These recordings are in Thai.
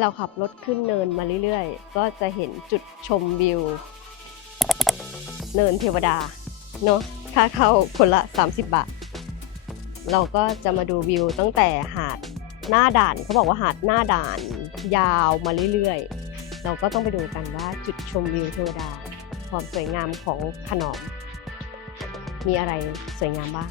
เราขับรถขึ้นเนินมาเรื่อยๆ ก็จะเห็นจุดชมวิว เนินเทวดาเนาะค่าเข้าคนละ 30 บาท เราก็จะมาดูวิวตั้งแต่หาดหน้าด่านเขาบอกว่าหาดหน้าด่านยาวมาเรื่อยๆ เราก็ต้องไปดูกันว่าจุดชมวิวเทวดา ความสวยงามของขนอม มีอะไรสวยงามบ้าง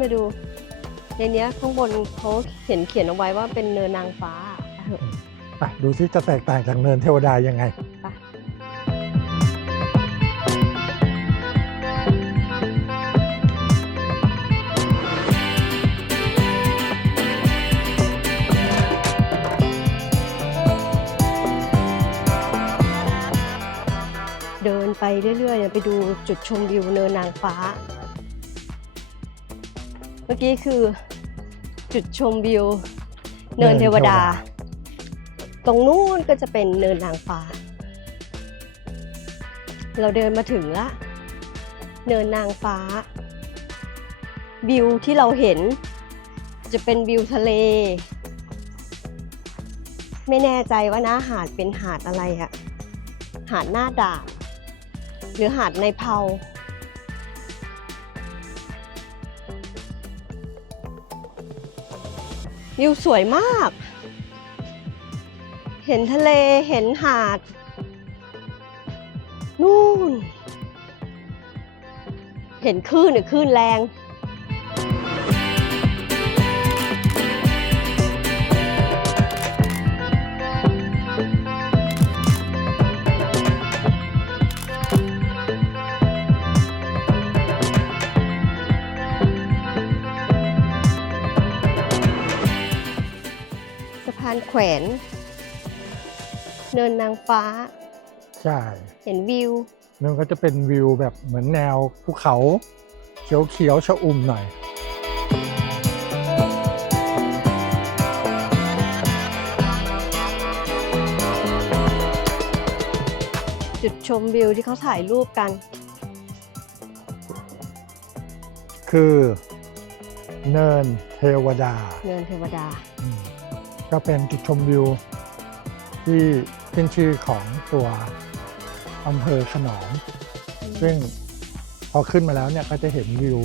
มาดู ในเนี้ยข้างบนเขาเขียนเขียนเอาไว้ว่าเป็นเนินนางฟ้าไปเถอะไปดูที่จะแตกต่างจากเนินเทวดายังไงไปเดินไปเรื่อยๆไปดูจุดชมวิวเนินนางฟ้าเมื่อกี้คือจุดชมวิว เนินเทวดา ตรงนู้นก็จะเป็นเนินนางฟ้า เราเดินมาถึงละ เนินนางฟ้า วิวที่เราเห็น จะเป็นวิวทะเล ไม่แน่ใจว่านะหาดเป็นหาดอะไรอะหาดหน้าด่านหรือหาดในเพา วิวสวยมาก เห็นทะเลเห็นหาด นู่น เห็นคลื่นหรือคลื่นแรง แขวน เนินนางฟ้า ใช่เห็นวิว มันก็จะเป็นวิวแบบเหมือนแนวภูเขาเขียวเขียวๆชะอุ่มหน่อย จุดชมวิวที่เขาถ่ายรูปกัน คือเนินเทวดา เนินเทวดาอืม ก็เป็นจุดชมวิว ที่ขึ้นชื่อของตัวอำเภอขนอมซึ่งพอขึ้นมาแล้วเนี่ยก็จะเห็นวิว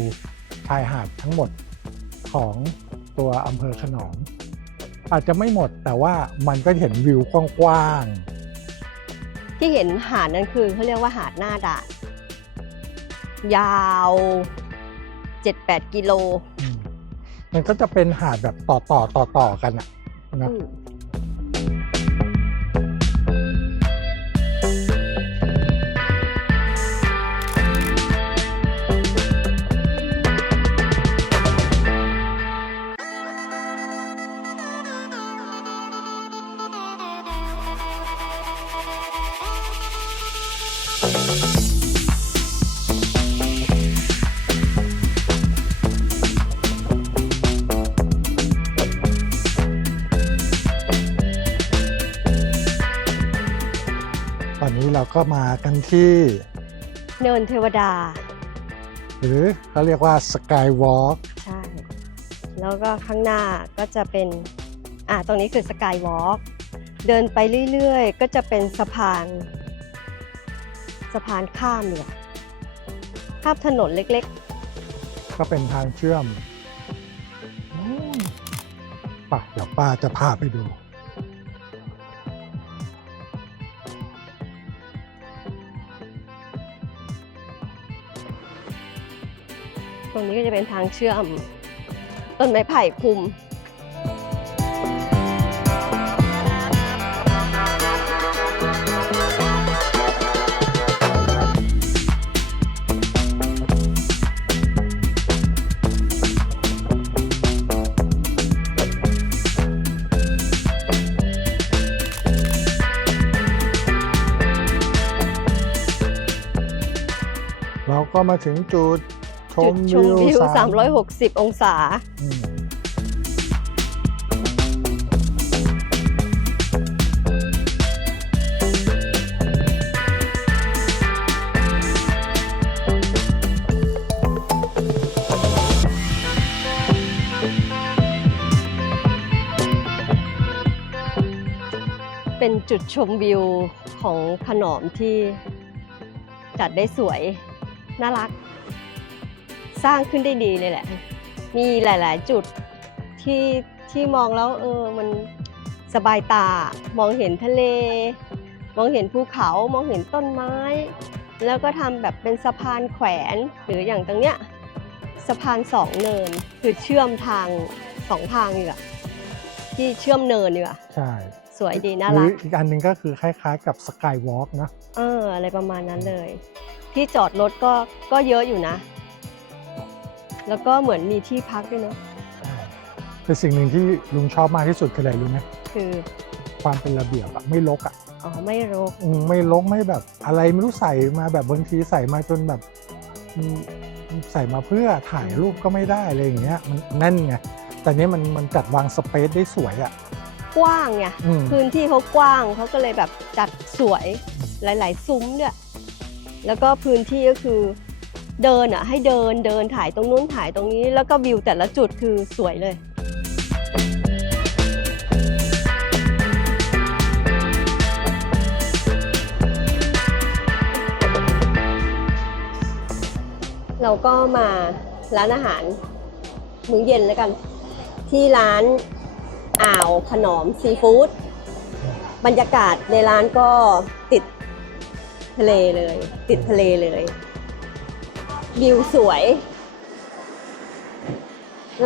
ชายหาดทั้งหมดของตัวอำเภอขนอมอาจจะไม่หมดแต่ว่ามันก็เห็นวิวกว้างที่เห็นหาดนั้นคือเขาเรียกว่าหาดหน้าด่าน ยาว 7-8 กิโลๆอืมมันก็จะเป็นหาดแบบต่อต่อต่อต่อๆกันอะ นะอืม ก็มากันที่เนินเทวดา หรือเขาเรียกว่าสกายวอล์กใช่ แล้วก็ข้างหน้าก็จะเป็นอ่าตรงนี้คือสกายวอล์กเดินไปเรื่อยๆ ก็จะเป็นสะพานสะพานข้ามเนี่ยข้ามถนนเล็กก็เป็นทางเชื่อมนู่นป่ะเดี๋ยวป้าจะพาไปดู ตรงนี้ก็จะเป็นทางเชื่อม ต้นไม้ไผ่คุมเราก็มาถึงจุด ชจุดมชมวิว 360 องศา อืมเป็นจุดชมวิวของขนอมที่จัดได้สวย น่ารัก สร้างขึ้นได้ดีเลยแหละ มีหลาย ๆ จุดที่ที่มองแล้วเออมันสบายตามองเห็นทะเล มองเห็นภูเขามองเห็นต้นไม้ แล้วก็ทำแบบเป็นสะพานแขวนหรืออย่างตรงเนี้ยสะพานสองเนินคือเชื่อมทางสองทางอยู่อะที่เชื่อมเนินอยู่อะใช่ สวยดีน่าหรืรัอกอีกอันหนึ่งก็คือคล้ายๆ กับสกายวอล์กนะ เอออะไรประมาณนั้นเลย ที่จอดรถก็ก็เยอะอยู่นะ แล้วก็เหมือนมีที่พักด้วยเนาะใช่คือสิ่งหนึ่งที่ลุงชอบมากที่สุดคืออะไรรู้ไหมคือความเป็นระเบียบอะไม่รกอะอ๋อไม่รกอืมไม่รกไม่แบบ อะไรไม่รู้ใส่มาแบบบางทีใส่มาจนแบบอืมใส่มาเพื่อถ่ายรูปก็ไม่ได้อะไรอย่างเงี้ยมันนั่นไงแต่เนี้ยมันมันจัดวางสเปซได้สวยอะกว้างไงอืมพื้นที่เขากว้างเขาก็เลยแบบจัดสวยหลาย ๆ ซุ้มด้วยแล้วก็พื้นที่ก็คือ เดินอะให้เดินเดินถ่ายตรงนู้นถ่ายตรงนี้ แล้วก็วิวแต่ละจุดคือสวยเลยเราก็มาร้านอาหารมื้อเย็นแล้วกัน ที่ร้านอ่าวขนอมซีฟู้ดบรรยากาศในร้านก็ติดทะเลเลย ติดทะเลเลย วิวสวย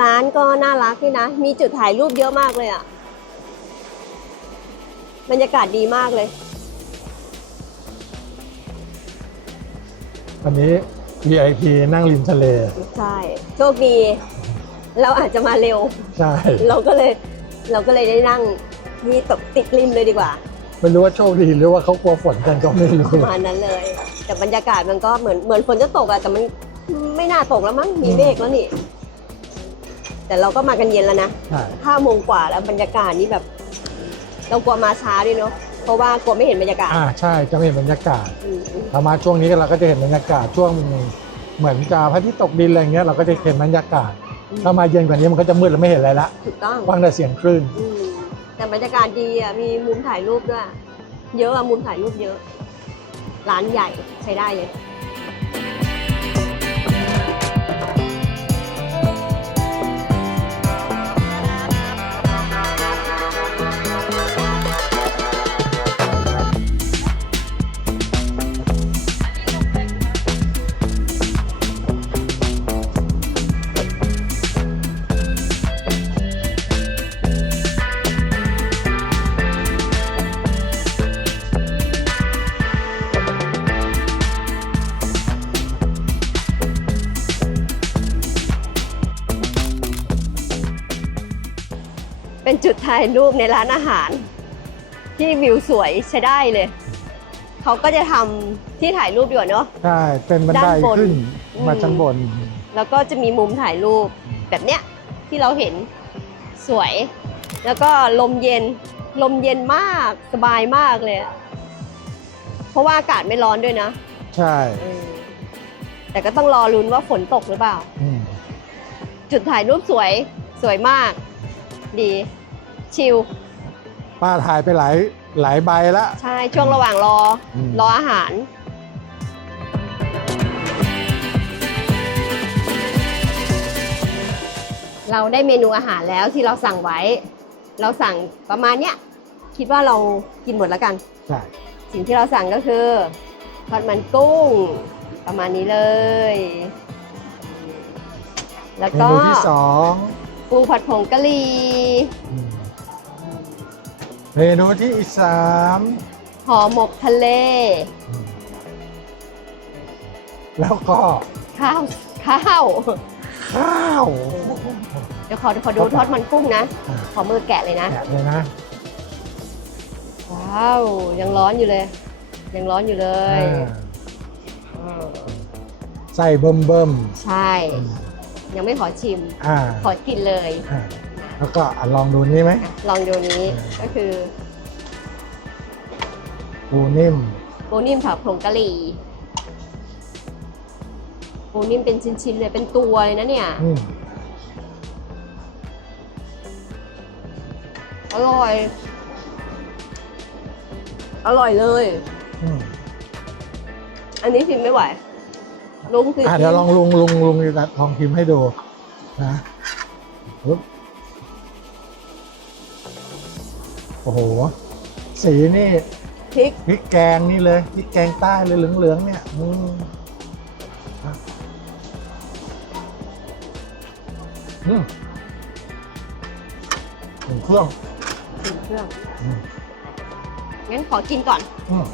ร้านก็น่ารักด้วยนะ มีจุดถ่ายรูปเยอะมากเลยอะ่ะ บรรยากาศดีมากเลยวันนี้ VIP นั่งริมทะเล ใช่ โชคดี เราอาจจะมาเร็ว ใช่ เราก็เลย เราก็เลยได้นั่งที่ตกติดริมเลยดีกว่า ไม่รู้ว่าโชคดีหรือว่าเขากลัวฝนกันก็ไม่รู้ประมาณนั้นเลย แต่บรรยากาศมันก็เหมือนเหมือนฝนจะตกอะแต่มันไม่น่าตกแล้วมั้งมีเมฆแล้วนี่ แต่เราก็มากันเย็นแล้วนะใช่ห้าโมงกว่าแล้วบรรยากาศนี่แบบ เรากลัวมาช้าด้วยเนาะเพราะว่ากลัวไม่เห็นบรรยากาศอ่าใช่จะไม่เห็นบรรยากาศอืมถ้ามาช่วงนี้เราก็จะเห็นบรรยากาศช่วงเหมือนกับพระอาทิตย์ตกดินอะไรเงี้ยเราก็จะเห็นบรรยากาศ ถ้ามาเย็นกว่านี้มันก็จะมืดแล้วไม่เห็นอะไรละถูกต้องฟังแต่เสียงคลื่น อืม แต่บรรยากาศดีอะมีมุมถ่ายรูปด้วย เยอะอะมุมถ่ายรูปเยอะ ร้านใหญ่ใช้ได้เลย จุดถ่ายรูปในร้านอาหาร ที่วิวสวยใช้ได้เลย เขาก็จะทำที่ถ่ายรูปอยู่อะเนาะ ใช่ เป็นบันไดด้านบนขึ้นอืม มาชั้นบน แล้วก็จะมีมุมถ่ายรูปแบบเนี้ยที่เราเห็นสวย แล้วก็ลมเย็นลมเย็นมากสบายมากเลยอะเพราะว่าอากาศไม่ร้อนด้วยนะใช่เออแต่ก็ต้องรอลุ้นว่าฝนตกหรือเปล่า อืมจุดถ่ายรูปสวยสวยมาก ดี ชิลป้าถ่ายไปหลายหลายใบละ ใช่ช่วงระหว่างรออม รออาหาร เราได้เมนูอาหารแล้วที่เราสั่งไว้ เราสั่งประมาณเนี้ยคิดว่าเรากินหมดแล้วกัน ใช่ สิ่งที่เราสั่งก็คือทอดมันกุ้ง ประมาณนี้เลย แล้วเมก็นูที่สองปูผัดผงกะหรี่ อืม เมนูที่สามห่อหมกทะเลอืมแล้วก็ ข้าวข้าว ข้าวเดี๋ยวขอขอดูทอดมันกุ้งนะอ่าขอมือแกะเลยนะ แกะเลยนะ ว้าว ยังร้อนอยู่เลย ยังร้อนอยู่เลยอ่าอ่าใส่เบิ่มเบิ่มใช่ ยังไม่ขอชิมอ่าขอกินเลยอ่า แล้วก็อะลองดูนี่ไหมอะลองดูนี้ก็คือปูนิ่มปูนิ่มผัดผงกะหรี่ปูนิ่มเป็นชิ้นๆเลยเป็นตัวเลยนะเนี่ย อืมอร่อย อร่อยเลย อืมอันนี้ชิมไม่ไหว ลุงคืออะเดี๋ยวลองลุงลุงลุงจะลองพิมพ์ให้ดูนะปึ๊บ อ้โห สีนี่พริกพริกแกงนี่เลยพริกแกงใต้เลยเหลืองๆเนี่ยอืมอะอืมถึงเครื่องถึงเครื่องอืมงั้นขอกินก่อน อืม